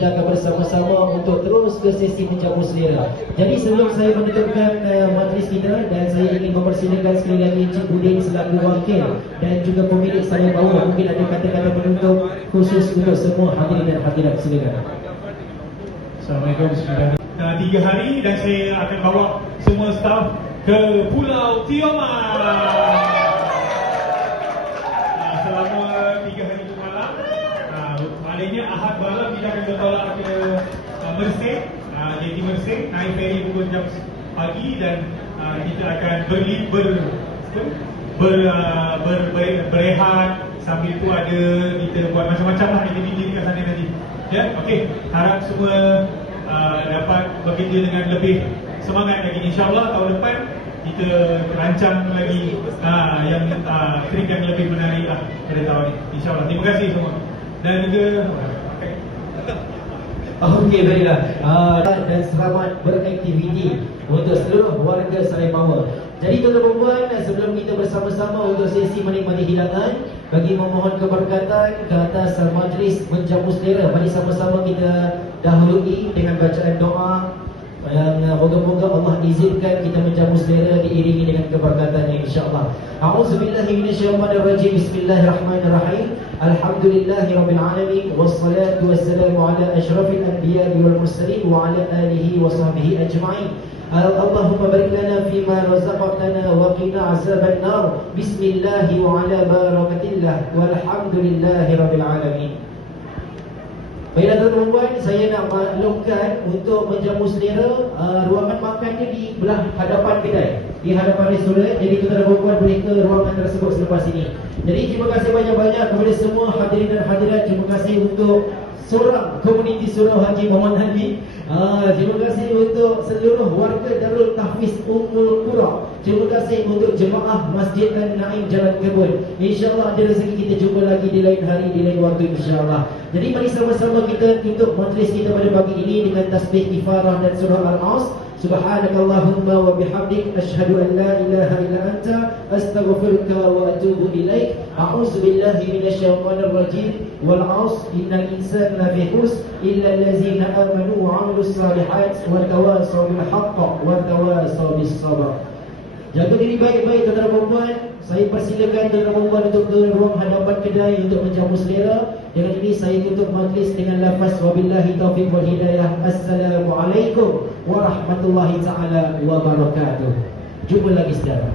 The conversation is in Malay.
kita akan bersama-sama untuk terus ke sesi menjamu selera. Jadi sebelum saya menutupkan majlis kita, dan saya ingin mempersilakan sekali lagi Encik Budin selaku wakil dan juga pemilik saya bawa, mungkin ada kata-kata penutup khusus untuk semua hadirin dan hadirat. Silakan. Assalamualaikum. 3 hari dan saya akan bawa semua staf ke Pulau Tioman. Selama 3 hari 2 malam. Maknanya Ahad malam kita akan bertolak ke Mersing, JT Mersing, naik feri pukul jam pagi, dan kita akan berehat. Sambil tu ada kita buat macam-macam lah aktiviti dekat sana nanti. Ya, okey. Harap semua dapat bekerja dengan lebih semangat lagi. InsyaAllah tahun depan kita rancang lagi yang trik yang lebih menarik lah pada tahun ini. InsyaAllah. Terima kasih semua. Dan juga Okey, baiklah. Dan selamat beraktiviti untuk seluruh warga Sarawak. Jadi tuan-tuan dan puan, sebelum kita bersama-sama untuk sesi menikmati hidangan, bagi memohon keberkatan ke atas majlis menjamu selera, mari sama-sama kita dahului dengan bacaan doa yang moga-moga Allah izinkan kita menjamu selera diiringi dengan keberkatannya, insya-Allah. A'udzubillahi minasyaitonirrajim. Bismillahirrahmanirrahim. Alhamdulillahirabbil alamin, wassalatu wassalamu ala asyrafil anbiya'i wal mursalin wa ala alihi wa sahbihi ajma'in. Allahumma barik lana fima razaqtana wa qina azaban nar. Bismillah wa ala barakatillah walhamdulillahi rabbil alamin. Baiklah tuan-tuan dan puan, saya nak maklumkan untuk menjamu selera, ruangan makan dia di belah hadapan kedai, di hadapan restoran. Jadi tuan-tuan dan puan boleh ke ruangan tersebut selepas ini. Jadi terima kasih banyak-banyak kepada semua hadirin dan hadirat. Terima kasih untuk seorang komuniti Surau Haji Muhammad Hanbi. Terima kasih untuk seluruh warga Darul Tahfiz Ummul Qura. Terima kasih untuk jemaah Masjid An-Naim Jalan Kebun. InsyaAllah ada rezeki kita jumpa lagi di lain hari, di lain waktu, insyaAllah. Jadi mari sama-sama kita tutup majlis kita pada pagi ini dengan tasbih kifarah dan surah Al-As. Subhanakallahumma wa bihamdik, asyhadu an la ilaha illa anta, astaghfiruka wa atubu ilaik. A'udzu billahi minasyaitonir rajim. Wal 'asr, innal insana lafi khusr illa allazina amanu wa 'amilus shalihat wa tawasaw bil haqq wa tawasaw bis sabr. Jaga diri baik-baik tuan-tuan dan puan. Saya persilakan tuan-tuan dan puan untuk ke ruang hadapan kedai untuk menjamu selera. Dengan ini saya tutup majlis dengan lafaz wabillahi taufiq wal hidayah. Assalamualaikum warahmatullahi taala wabarakatuh. Jumpa lagi saudara.